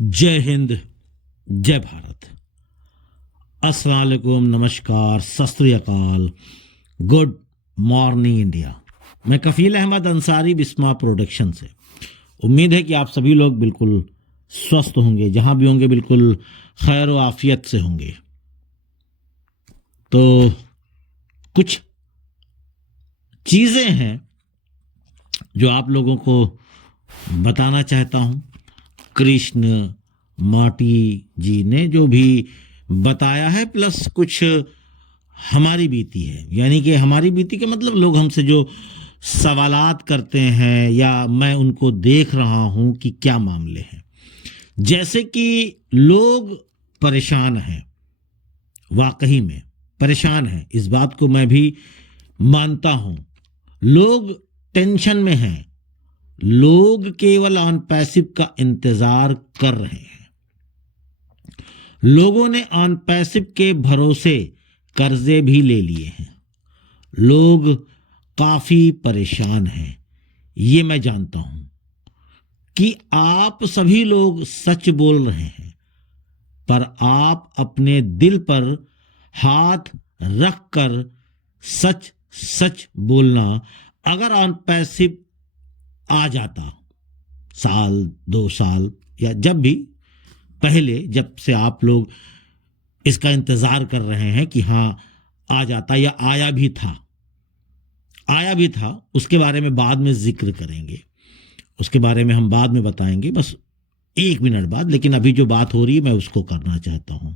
जय हिंद, जय भारत। अस्सलाम वालेकुम, नमस्कार, सत श्री अकाल, गुड मॉर्निंग इंडिया। मैं कफील अहमद अंसारी, बिस्मा प्रोडक्शन से। उम्मीद है कि आप सभी लोग बिल्कुल स्वस्थ होंगे, जहां भी होंगे बिल्कुल खैर व आफियत से होंगे। तो कुछ चीजें हैं जो आप लोगों को बताना चाहता हूं। कृष्ण माटी जी ने जो भी बताया है, प्लस कुछ हमारी बीती है, यानी कि हमारी बीती के मतलब लोग हमसे जो सवालात करते हैं या मैं उनको देख रहा हूं कि क्या मामले हैं। जैसे कि लोग परेशान हैं, वाकई में परेशान हैं, इस बात को मैं भी मानता हूं। लोग टेंशन में हैं, लोग केवल ऑन पैसिव का इंतजार कर रहे हैं। लोगों ने ऑन पैसिव के भरोसे कर्जे भी ले लिए हैं। लोग काफी परेशान हैं, ये मैं जानता हूं कि आप सभी लोग सच बोल रहे हैं, पर आप अपने दिल पर हाथ रखकर सच सच बोलना। अगर ऑन पैसिव आ जाता, साल 2 साल या जब भी पहले, जब से आप लोग इसका इंतजार कर रहे हैं कि हाँ आ जाता, या आया भी था, उसके बारे में बाद में जिक्र करेंगे, उसके बारे में हम बाद में बताएंगे, बस 1 मिनट बाद। लेकिन अभी जो बात हो रही है मैं उसको करना चाहता हूं।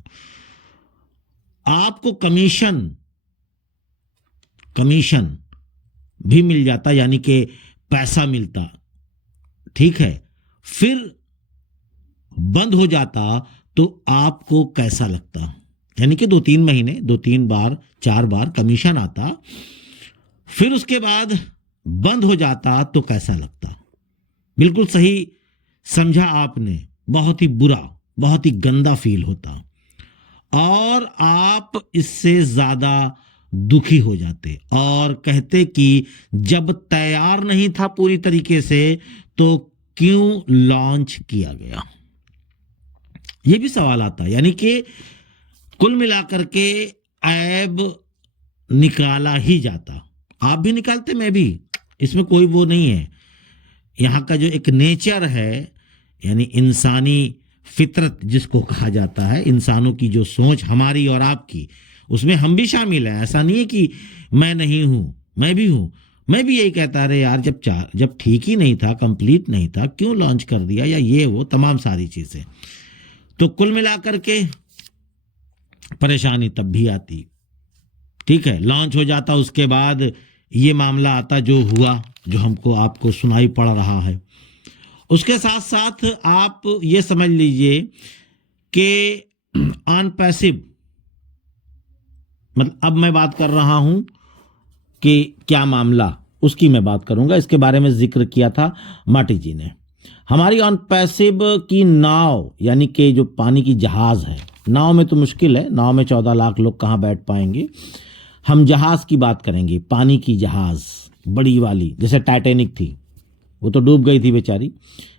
आपको कमीशन भी मिल जाता, यानी कि पैसा मिलता, ठीक है, फिर बंद हो जाता तो आपको कैसा लगता? यानी कि 2-3 महीने, 2-3 बार, 4 बार कमीशन आता, फिर उसके बाद बंद हो जाता तो कैसा लगता? बिल्कुल सही समझा आपने। बहुत ही बुरा, बहुत ही गंदा फील होता, और आप इससे ज्यादा दुखी हो जाते और कहते कि जब तैयार नहीं था पूरी तरीके से तो क्यों लॉन्च किया गया। यह भी सवाल आता, यानी कि कुल मिलाकर के ऐब निकाला ही जाता। आप भी निकालते, मैं भी, इसमें कोई वो नहीं है। यहां का जो एक नेचर है, यानी इंसानी फितरत जिसको कहा जाता है, इंसानों की जो सोच हमारी और आपकी, उसमें हम भी शामिल हैं। ऐसा नहीं है कि मैं नहीं हूं, मैं भी हूं। मैं भी यही कहता, अरे यार, जब ठीक ही नहीं था, कंप्लीट नहीं था, क्यों लॉन्च कर दिया, या ये वो तमाम सारी चीजें। तो कुल मिलाकर के परेशानी तब भी आती, ठीक है। लॉन्च हो जाता, उसके बाद ये मामला आता जो हुआ, जो हमको आपको सुनाई पड़ रहा है। उसके साथ साथ आप ये समझ लीजिए कि ऑन पैसिव, मतलब अब मैं बात कर रहा हूं कि क्या मामला, उसकी मैं बात करूंगा। इसके बारे में जिक्र किया था माटी जी ने। हमारी ऑन पैसिव की नाव, यानी कि जो पानी की जहाज है, नाव में तो मुश्किल है, नाव में 14 लाख लोग कहां बैठ पाएंगे। हम जहाज की बात करेंगे, पानी की जहाज, बड़ी वाली, जैसे टाइटैनिक थी, वो तो डूब गई थी बेचारी।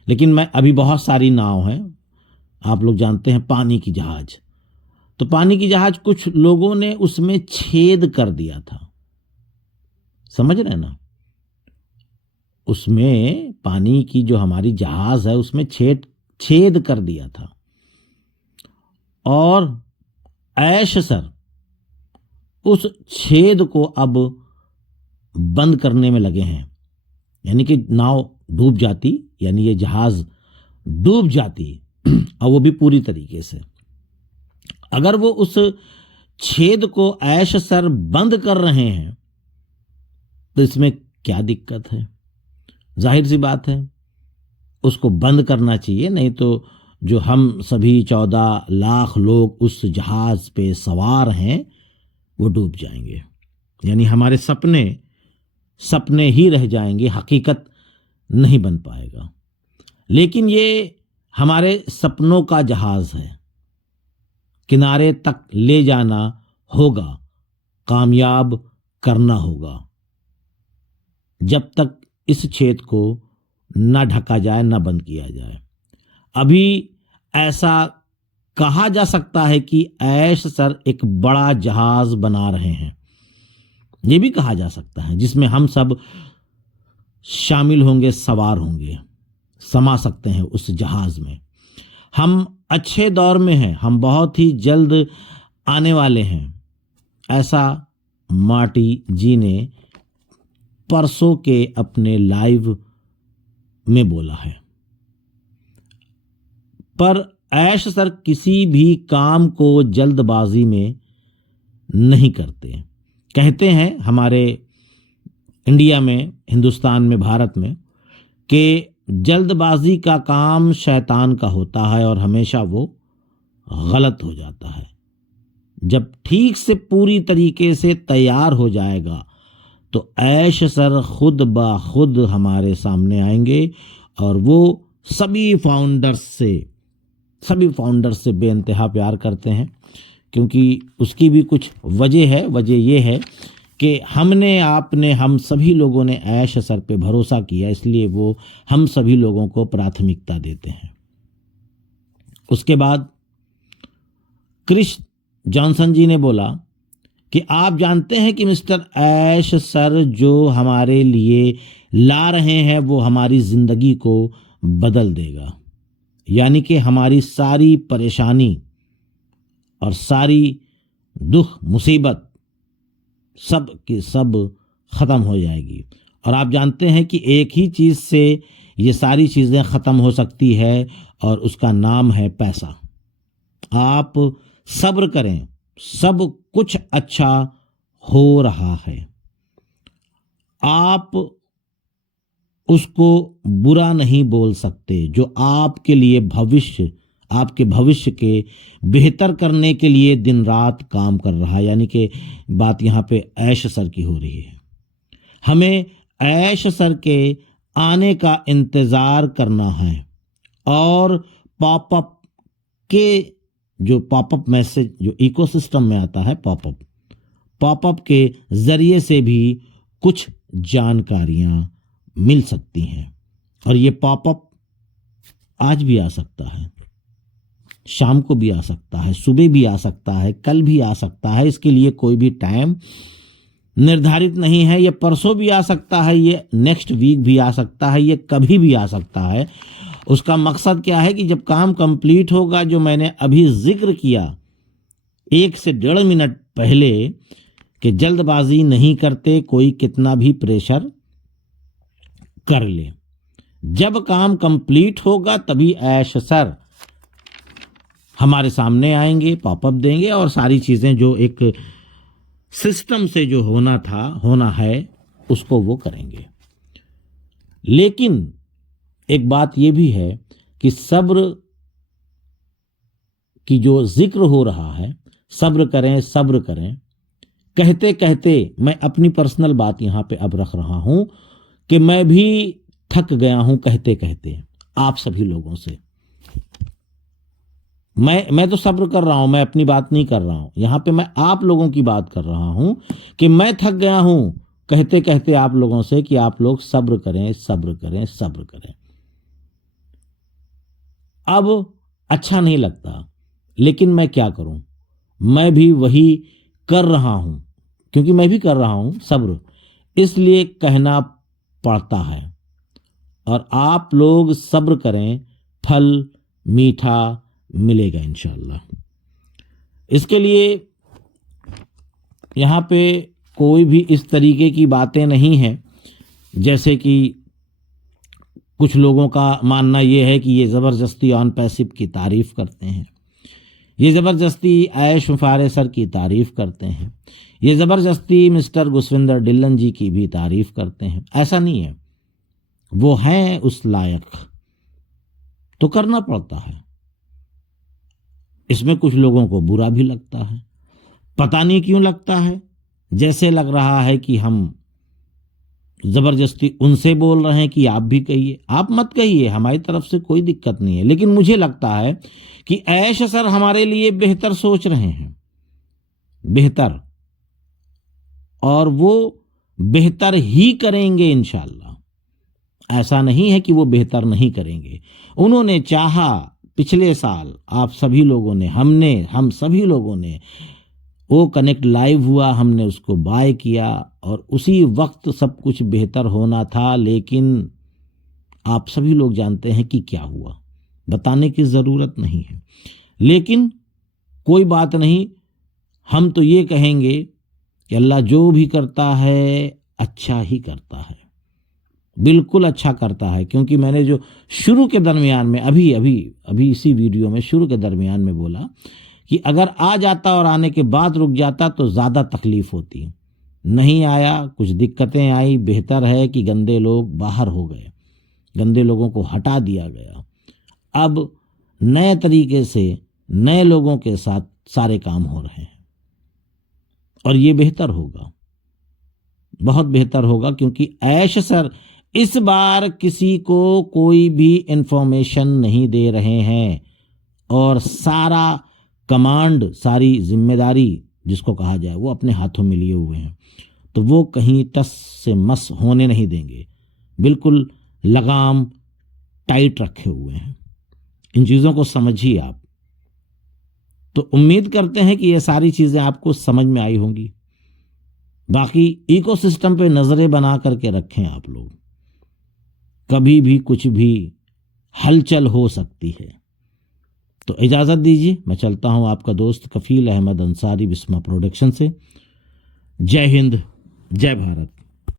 लेकिन मैं अभी बहुत सारी नाव हैं, आप लोग जानते हैं, पानी की जहाज। तो पानी की जहाज कुछ लोगों ने उसमें छेद कर दिया था, समझ रहे ना? उसमें पानी की जो हमारी जहाज है, उसमें छेद कर दिया था, और ऐश सर उस छेद को अब बंद करने में लगे हैं। यानी कि नाव डूब जाती, यानी ये जहाज डूब जाती, और वो भी पूरी तरीके से। अगर वो उस छेद को ऐश सर बंद कर रहे हैं तो इसमें क्या दिक्कत है? जाहिर सी बात है, उसको बंद करना चाहिए, नहीं तो जो हम सभी 14 लाख लोग उस जहाज पे सवार हैं वो डूब जाएंगे। यानी हमारे सपने ही रह जाएंगे, हकीकत नहीं बन पाएगा। लेकिन ये हमारे सपनों का जहाज है, किनारे तक ले जाना होगा, कामयाब करना होगा। जब तक इस छेद को न ढका जाए, न बंद किया जाए। अभी ऐसा कहा जा सकता है कि ऐश सर एक बड़ा जहाज बना रहे हैं, ये भी कहा जा सकता है, जिसमें हम सब शामिल होंगे, सवार होंगे, समा सकते हैं उस जहाज में। हम अच्छे दौर में हैं, हम बहुत ही जल्द आने वाले हैं, ऐसा मार्टी जी ने परसों के अपने लाइव में बोला है। पर ऐश सर किसी भी काम को जल्दबाजी में नहीं करते। कहते हैं हमारे इंडिया में, हिंदुस्तान में, भारत में, कि जल्दबाजी का काम शैतान का होता है और हमेशा वो गलत हो जाता है। जब ठीक से पूरी तरीके से तैयार हो जाएगा तो ऐश सर खुद ब खुद हमारे सामने आएंगे और वो सभी फाउंडर्स से बेइंतहा प्यार करते हैं, क्योंकि उसकी भी कुछ वजह है। वजह ये है कि हम सभी लोगों ने ऐश सर पे भरोसा किया, इसलिए वो हम सभी लोगों को प्राथमिकता देते हैं। उसके बाद क्रिस जॉनसन जी ने बोला कि आप जानते हैं कि मिस्टर ऐश सर जो हमारे लिए ला रहे हैं वो हमारी ज़िंदगी को बदल देगा, यानी कि हमारी सारी परेशानी और सारी दुख मुसीबत सब की सब ख़त्म हो जाएगी। और आप जानते हैं कि एक ही चीज़ से ये सारी चीज़ें ख़त्म हो सकती है और उसका नाम है पैसा। आप सब्र करें, सब कुछ अच्छा हो रहा है। आप उसको बुरा नहीं बोल सकते जो आपके लिए आपके भविष्य के बेहतर करने के लिए दिन रात काम कर रहा है। यानी कि बात यहाँ पे ऐश सर की हो रही है। हमें ऐश सर के आने का इंतज़ार करना है और पॉपअप मैसेज जो इकोसिस्टम में आता है, पॉपअप के ज़रिए से भी कुछ जानकारियाँ मिल सकती हैं। और ये पॉपअप आज भी आ सकता है, शाम को भी आ सकता है, सुबह भी आ सकता है, कल भी आ सकता है। इसके लिए कोई भी टाइम निर्धारित नहीं है। ये परसों भी आ सकता है, ये नेक्स्ट वीक भी आ सकता है, ये कभी भी आ सकता है। उसका मकसद क्या है कि जब काम कंप्लीट होगा, जो मैंने अभी जिक्र किया 1 से 1.5 मिनट पहले, कि जल्दबाजी नहीं करते, कोई कितना भी प्रेशर कर ले, जब काम कंप्लीट होगा तभी ऐश सर हमारे सामने आएंगे, पॉपअप देंगे और सारी चीज़ें जो एक सिस्टम से जो होना है उसको वो करेंगे। लेकिन एक बात ये भी है कि सब्र की जो जिक्र हो रहा है, सब्र करें, कहते कहते मैं अपनी पर्सनल बात यहाँ पे अब रख रहा हूँ कि मैं भी थक गया हूँ कहते कहते आप सभी लोगों से। मैं तो सब्र कर रहा हूं, मैं अपनी बात नहीं कर रहा हूं, यहां पे मैं आप लोगों की बात कर रहा हूं कि मैं थक गया हूं कहते कहते आप लोगों से कि आप लोग सब्र करें। अब अच्छा नहीं लगता, लेकिन मैं क्या करूं, मैं भी वही कर रहा हूं, क्योंकि मैं भी कर रहा हूं सब्र, इसलिए कहना पड़ता है। और आप लोग सब्र करें, फल मीठा मिलेगा इंशाअल्लाह। इसके लिए यहाँ पे कोई भी इस तरीके की बातें नहीं हैं, जैसे कि कुछ लोगों का मानना ये है कि ये ज़बरदस्ती ऑन पैसिव की तारीफ़ करते हैं, ये ज़बरदस्ती ऐश मुफारे सर की तारीफ़ करते हैं, ये ज़बरदस्ती मिस्टर गुसविंदर डिल्लन जी की भी तारीफ़ करते हैं। ऐसा नहीं है, वो हैं उस लायक, तो करना पड़ता है। इसमें कुछ लोगों को बुरा भी लगता है, पता नहीं क्यों लगता है, जैसे लग रहा है कि हम ज़बरदस्ती उनसे बोल रहे हैं कि आप भी कहिए। आप मत कहिए, हमारी तरफ से कोई दिक्कत नहीं है, लेकिन मुझे लगता है कि ऐश सर हमारे लिए बेहतर सोच रहे हैं, बेहतर, और वो बेहतर ही करेंगे इंशाअल्लाह। ऐसा नहीं है कि वो बेहतर नहीं करेंगे। उन्होंने चाहा पिछले साल आप सभी लोगों ने, हम सभी लोगों ने वो कनेक्ट लाइव हुआ, हमने उसको बाय किया और उसी वक्त सब कुछ बेहतर होना था, लेकिन आप सभी लोग जानते हैं कि क्या हुआ, बताने की ज़रूरत नहीं है। लेकिन कोई बात नहीं, हम तो ये कहेंगे कि अल्लाह जो भी करता है अच्छा ही करता है, बिल्कुल अच्छा करता है। क्योंकि मैंने जो शुरू के दरमियान में अभी अभी अभी इसी वीडियो में शुरू के दरमियान में बोला कि अगर आ जाता और आने के बाद रुक जाता तो ज़्यादा तकलीफ होती। नहीं आया, कुछ दिक्कतें आई, बेहतर है कि गंदे लोग बाहर हो गए, गंदे लोगों को हटा दिया गया। अब नए तरीके से नए लोगों के साथ सारे काम हो रहे हैं और ये बेहतर होगा, बहुत बेहतर होगा। क्योंकि ऐश सर इस बार किसी को कोई भी इंफॉर्मेशन नहीं दे रहे हैं और सारा कमांड, सारी जिम्मेदारी जिसको कहा जाए, वो अपने हाथों में लिए हुए हैं। तो वो कहीं टस से मस होने नहीं देंगे, बिल्कुल लगाम टाइट रखे हुए हैं। इन चीज़ों को समझिए आप। तो उम्मीद करते हैं कि ये सारी चीज़ें आपको समझ में आई होंगी। बाकी इकोसिस्टम पे नज़रें बना करके रखें आप लोग, कभी भी कुछ भी हलचल हो सकती है। तो इजाज़त दीजिए, मैं चलता हूँ। आपका दोस्त कफील अहमद अंसारी, बिस्मा प्रोडक्शन से। जय हिंद, जय भारत।